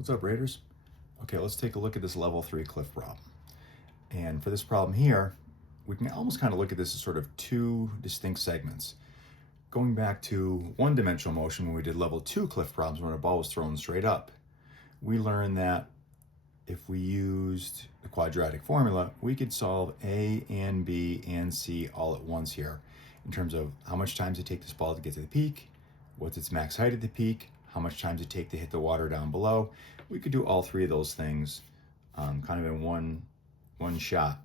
What's up, Raiders? Okay, let's take a look at this level 3 cliff problem. And for this problem here, we can almost kind of look at this as sort of two distinct segments. Going back to one-dimensional motion when we did level 2 cliff problems when a ball was thrown straight up, we learned that if we used the quadratic formula, we could solve A and B and C all at once here in terms of how much time does it take this ball to get to the peak, what's its max height at the peak, how much time does it take to hit the water down below. We could do all three of those things kind of in one shot.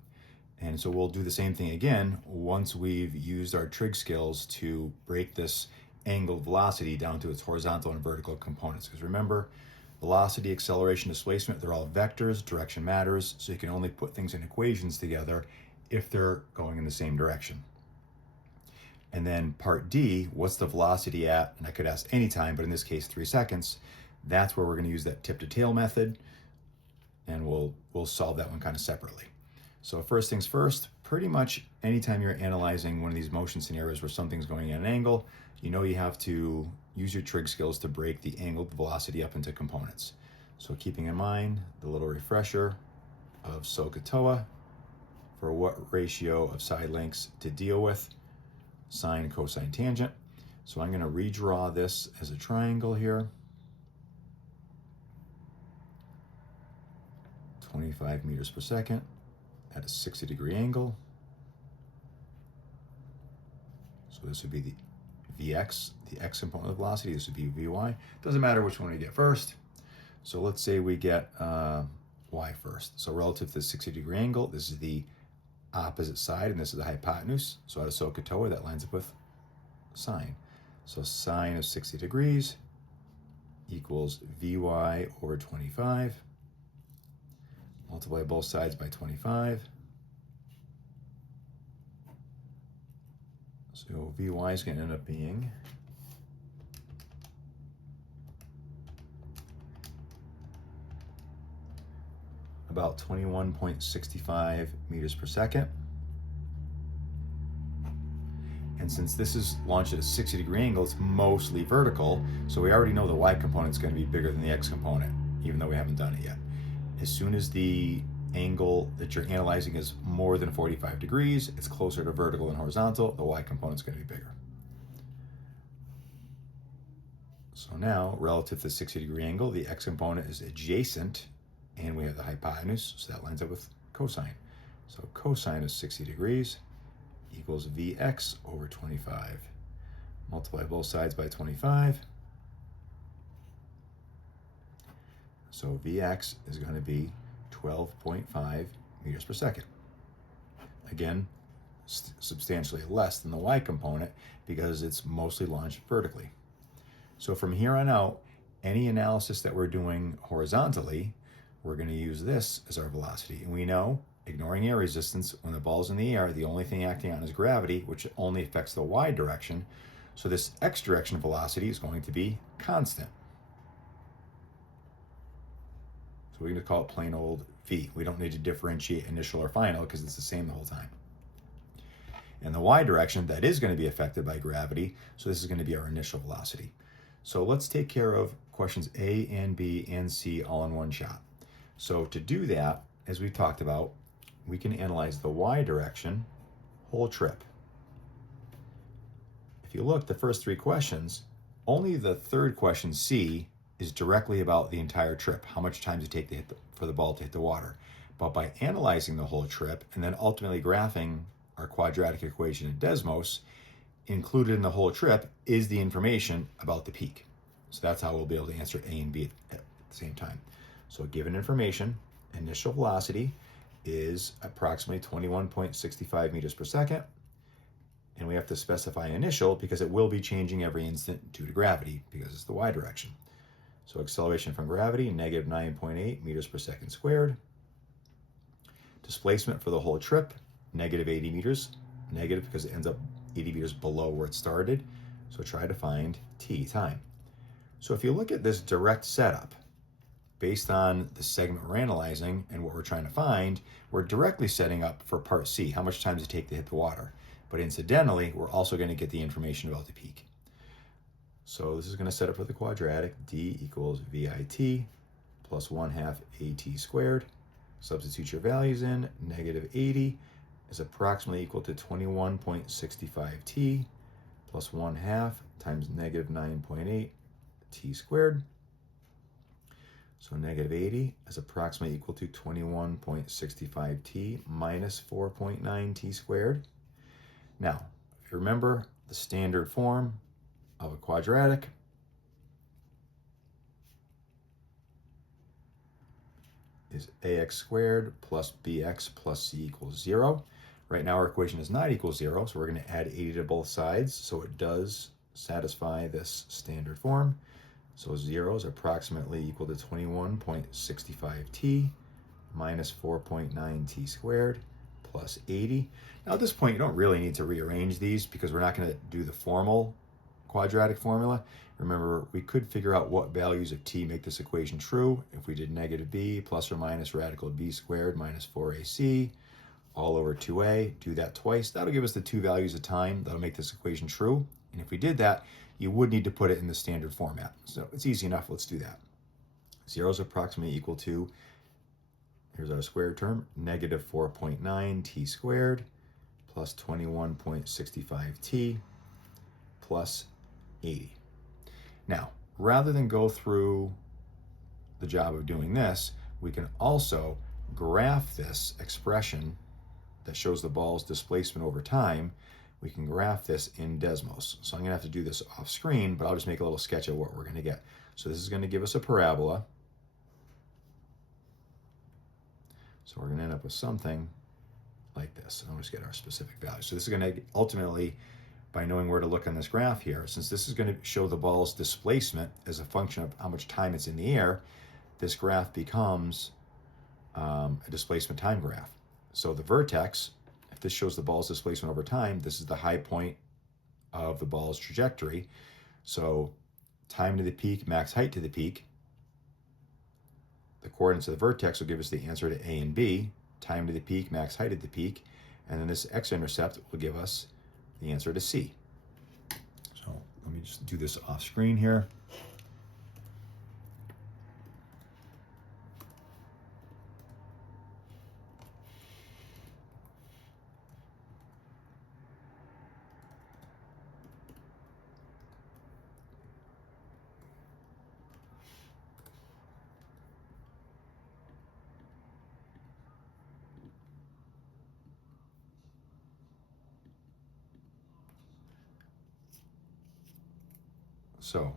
And so we'll do the same thing again once we've used our trig skills to break this angled velocity down to its horizontal and vertical components. Because remember, velocity, acceleration, displacement, they're all vectors, direction matters, so you can only put things in equations together if they're going in the same direction. And then part D, what's the velocity at? And I could ask any time, but in this case, 3 seconds. That's where we're going to use that tip to tail method, and we'll solve that one kind of separately. So first things first, pretty much anytime you're analyzing one of these motion scenarios where something's going at an angle, you know you have to use your trig skills to break the angled velocity up into components. So keeping in mind the little refresher of SOHCAHTOA for what ratio of side lengths to deal with, sine, cosine, tangent. So I'm going to redraw this as a triangle here. 25 meters per second at a 60-degree angle. So this would be the Vx, the x component of velocity. This would be Vy. Doesn't matter which one we get first. So let's say we get y first. So relative to the 60-degree angle, this is the opposite side, and this is the hypotenuse. So out of SOHCAHTOA, that lines up with sine. So sine of 60 degrees equals Vy over 25. Multiply both sides by 25. So Vy is going to end up being about 21.65 meters per second. And since this is launched at a 60-degree angle, it's mostly vertical, so we already know the y component is going to be bigger than the x component, even though we haven't done it yet. As soon as the angle that you're analyzing is more than 45 degrees, it's closer to vertical than horizontal, the y component is going to be bigger. So now, relative to the 60-degree angle, the x component is adjacent, and we have the hypotenuse, so that lines up with cosine. So cosine of 60 degrees equals Vx over 25. Multiply both sides by 25. So Vx is going to be 12.5 meters per second. Again, substantially less than the y component because it's mostly launched vertically. So from here on out, any analysis that we're doing horizontally, we're going to use this as our velocity. And we know, ignoring air resistance, when the ball's in the air, the only thing acting on is gravity, which only affects the y direction. So this x direction velocity is going to be constant. So we're going to call it plain old v. We don't need to differentiate initial or final because it's the same the whole time. And the y direction, that is going to be affected by gravity, so this is going to be our initial velocity. So let's take care of questions A and B and C all in one shot. So to do that, as we talked about, we can analyze the y direction whole trip. If you look, the first three questions, only the third question, C, is directly about the entire trip, how much time does it take for the ball to hit the water. But by analyzing the whole trip and then ultimately graphing our quadratic equation in Desmos, included in the whole trip is the information about the peak. So that's how we'll be able to answer A and B at the same time. So given information, initial velocity is approximately 21.65 meters per second. And we have to specify initial because it will be changing every instant due to gravity because it's the y direction. So acceleration from gravity, negative 9.8 meters per second squared. Displacement for the whole trip, negative 80 meters. Negative because it ends up 80 meters below where it started. So try to find t, time. So if you look at this direct setup, based on the segment we're analyzing and what we're trying to find, we're directly setting up for part C, how much time does it take to hit the water. But incidentally, we're also going to get the information about the peak. So this is going to set up for the quadratic. D equals VIT plus 1/2 at squared. Substitute your values in. Negative 80 is approximately equal to 21.65t plus 1/2 times negative 9.8 t squared. So negative 80 is approximately equal to 21.65t minus 4.9 t squared. Now, if you remember the standard form of a quadratic, is ax squared plus bx plus c equals 0. Right now our equation is not equal 0, so we're going to add 80 to both sides, so it does satisfy this standard form. So 0 is approximately equal to 21.65t minus 4.9t squared plus 80. Now at this point you don't really need to rearrange these because we're not going to do the formal quadratic formula. Remember, we could figure out what values of t make this equation true if we did negative b plus or minus radical b squared minus 4ac all over 2a. Do that twice. That'll give us the two values of time that'll make this equation true. And if we did that, you would need to put it in the standard format. So it's easy enough. Let's do that. 0 is approximately equal to, here's our squared term, negative 4.9 t squared plus 21.65t plus 80. Now, rather than go through the job of doing this, we can also graph this expression that shows the ball's displacement over time. We can graph this in Desmos. So I'm going to have to do this off screen, but I'll just make a little sketch of what we're going to get. So this is going to give us a parabola. So we're going to end up with something like this. And I'll just get our specific value. So this is going to ultimately, by knowing where to look on this graph here, since this is going to show the ball's displacement as a function of how much time it's in the air, this graph becomes a displacement time graph. So the vertex, if this shows the ball's displacement over time, this is the high point of the ball's trajectory. So time to the peak, max height to the peak. The coordinates of the vertex will give us the answer to A and B, time to the peak, max height at the peak, and then this x-intercept will give us the answer to C. So let me just do this off screen here. So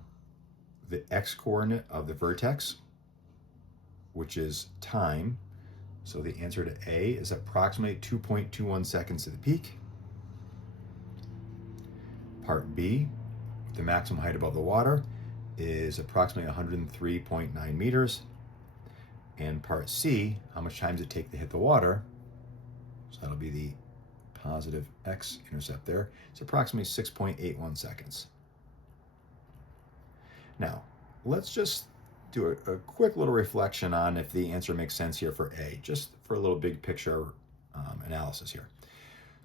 the x-coordinate of the vertex, which is time, so the answer to A is approximately 2.21 seconds to the peak. Part B, the maximum height above the water, is approximately 103.9 meters. And part C, how much time does it take to hit the water? So that'll be the positive x-intercept there. It's approximately 6.81 seconds. Now, let's just do a quick little reflection on if the answer makes sense here for A, just for a little big picture analysis here.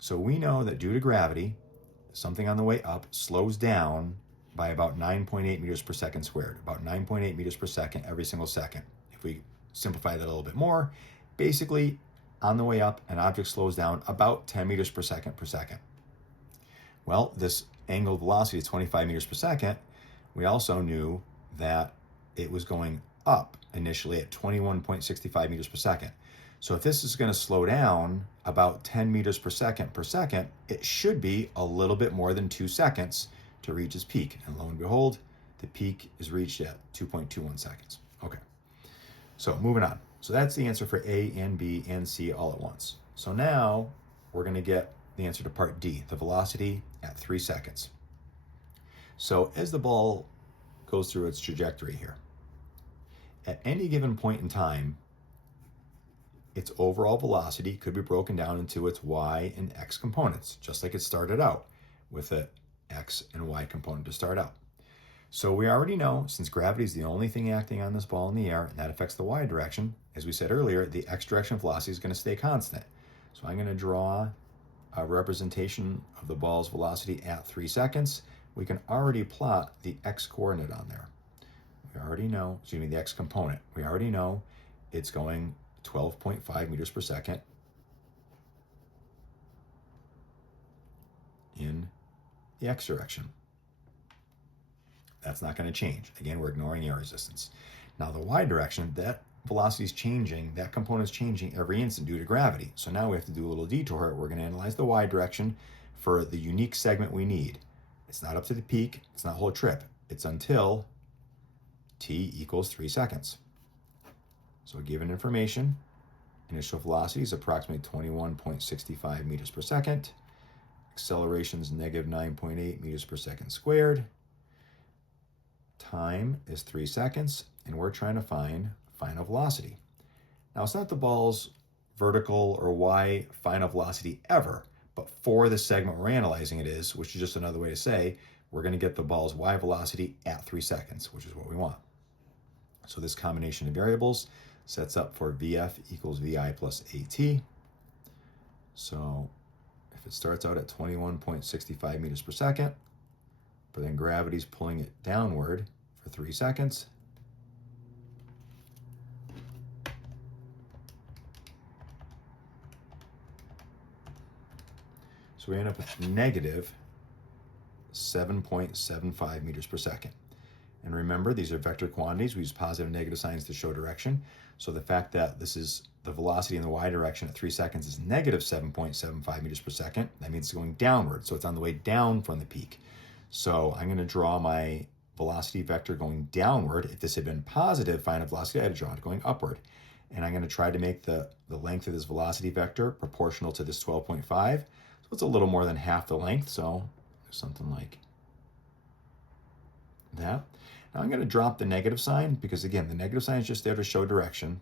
So we know that due to gravity, something on the way up slows down by about 9.8 meters per second squared, about 9.8 meters per second every single second. If we simplify that a little bit more, basically on the way up, an object slows down about 10 meters per second per second. Well, this angular velocity is 25 meters per second. We also knew that it was going up initially at 21.65 meters per second. So if this is going to slow down about 10 meters per second, it should be a little bit more than 2 seconds to reach its peak. And lo and behold, the peak is reached at 2.21 seconds. Okay, so moving on. So that's the answer for A and B and C all at once. So now we're going to get the answer to part D, the velocity at 3 seconds. So as the ball goes through its trajectory here, at any given point in time, its overall velocity could be broken down into its y and x components, just like it started out with a x and y component to start out. So we already know, since gravity is the only thing acting on this ball in the air, and that affects the y direction, as we said earlier, the x direction velocity is going to stay constant. So I'm going to draw a representation of the ball's velocity at 3 seconds. We can already plot the x coordinate on there. We already already know, excuse me, the x component, we already know it's going 12.5 meters per second in the x direction. That's not going to change. Again, we're ignoring air resistance. Now the y direction, that velocity is changing, that component is changing every instant due to gravity. So now we have to do a little detour. We're going to analyze the y direction for the unique segment we need. It's not up to the peak, it's not a whole trip. It's until t equals 3 seconds. So given information, initial velocity is approximately 21.65 meters per second. Acceleration is negative 9.8 meters per second squared. Time is 3 seconds, and we're trying to find final velocity. Now, it's not the ball's vertical or y final velocity ever, but for the segment we're analyzing it is, which is just another way to say, we're going to get the ball's y velocity at 3 seconds, which is what we want. So this combination of variables sets up for VF equals VI plus AT. So if it starts out at 21.65 meters per second, but then gravity's pulling it downward for 3 seconds, so we end up with negative 7.75 meters per second. And remember, these are vector quantities. We use positive and negative signs to show direction. So the fact that this is the velocity in the y direction at 3 seconds is negative 7.75 meters per second, that means it's going downward. So it's on the way down from the peak. So I'm going to draw my velocity vector going downward. If this had been positive final velocity, I had to draw it going upward. And I'm going to try to make the length of this velocity vector proportional to this 12.5. So it's a little more than half the length. So something like that. Now I'm going to drop the negative sign because, again, the negative sign is just there to show direction.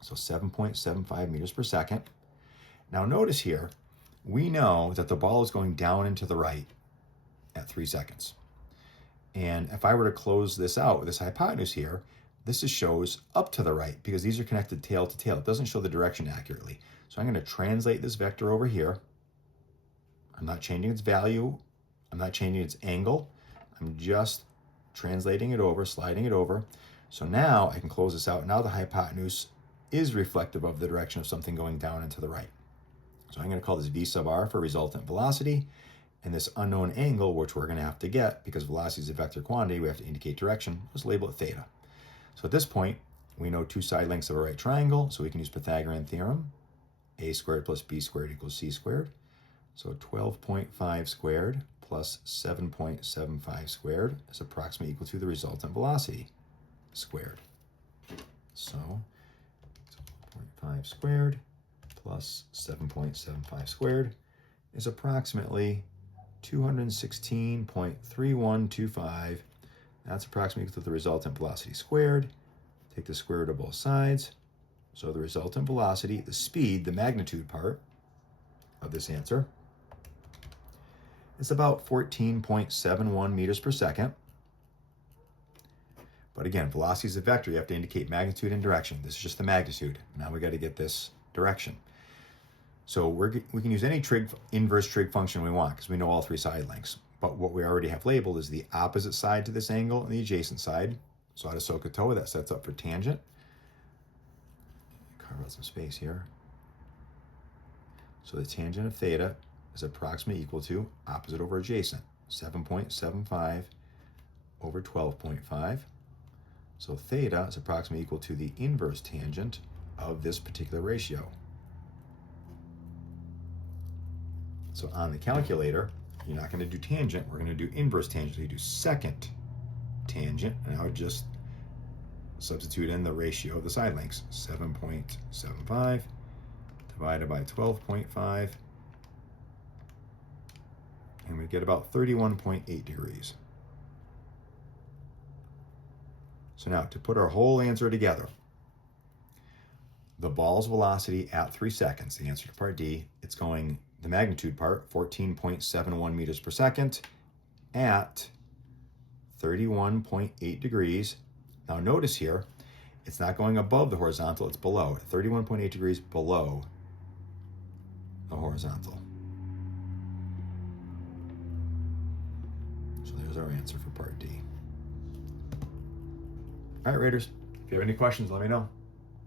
So 7.75 meters per second. Now notice here, we know that the ball is going down and to the right at 3 seconds. And if I were to close this out with this hypotenuse here, this shows up to the right because these are connected tail to tail. It doesn't show the direction accurately. So I'm going to translate this vector over here. I'm not changing its value. I'm not changing its angle. I'm just translating it over, sliding it over. So now I can close this out. Now the hypotenuse is reflective of the direction of something going down and to the right. So I'm going to call this V sub r for resultant velocity. And this unknown angle, which we're going to have to get because velocity is a vector quantity, we have to indicate direction. Let's label it theta. So at this point, we know two side lengths of a right triangle, so we can use Pythagorean theorem. A squared plus b squared equals c squared. So 12.5 squared plus 7.75 squared is approximately equal to the resultant velocity squared. So 12.5 squared plus 7.75 squared is approximately 216.3125. That's approximately equal to the resultant velocity squared. Take the square root of both sides. So the resultant velocity, the speed, the magnitude part of this answer is about 14.71 meters per second. But again, velocity is a vector. You have to indicate magnitude and direction. This is just the magnitude. Now we got to get this direction. So we can use any inverse trig function we want because we know all three side lengths. But what we already have labeled is the opposite side to this angle and the adjacent side. So out of SOHCAHTOA, that sets up for tangent. Carve out some space here. So the tangent of theta is approximately equal to opposite over adjacent, 7.75 over 12.5. So theta is approximately equal to the inverse tangent of this particular ratio. So on the calculator, you're not going to do tangent, we're going to do inverse tangent. So you do second tangent, and I would just substitute in the ratio of the side lengths, 7.75 divided by 12.5, and we get about 31.8 degrees. So now to put our whole answer together, the ball's velocity at 3 seconds, the answer to part D, it's going, the magnitude part, 14.71 meters per second at 31.8 degrees. Now notice here, it's not going above the horizontal, it's below, 31.8 degrees below the horizontal. So there's our answer for part D. All All right, Raiders, if you have any questions, let me know.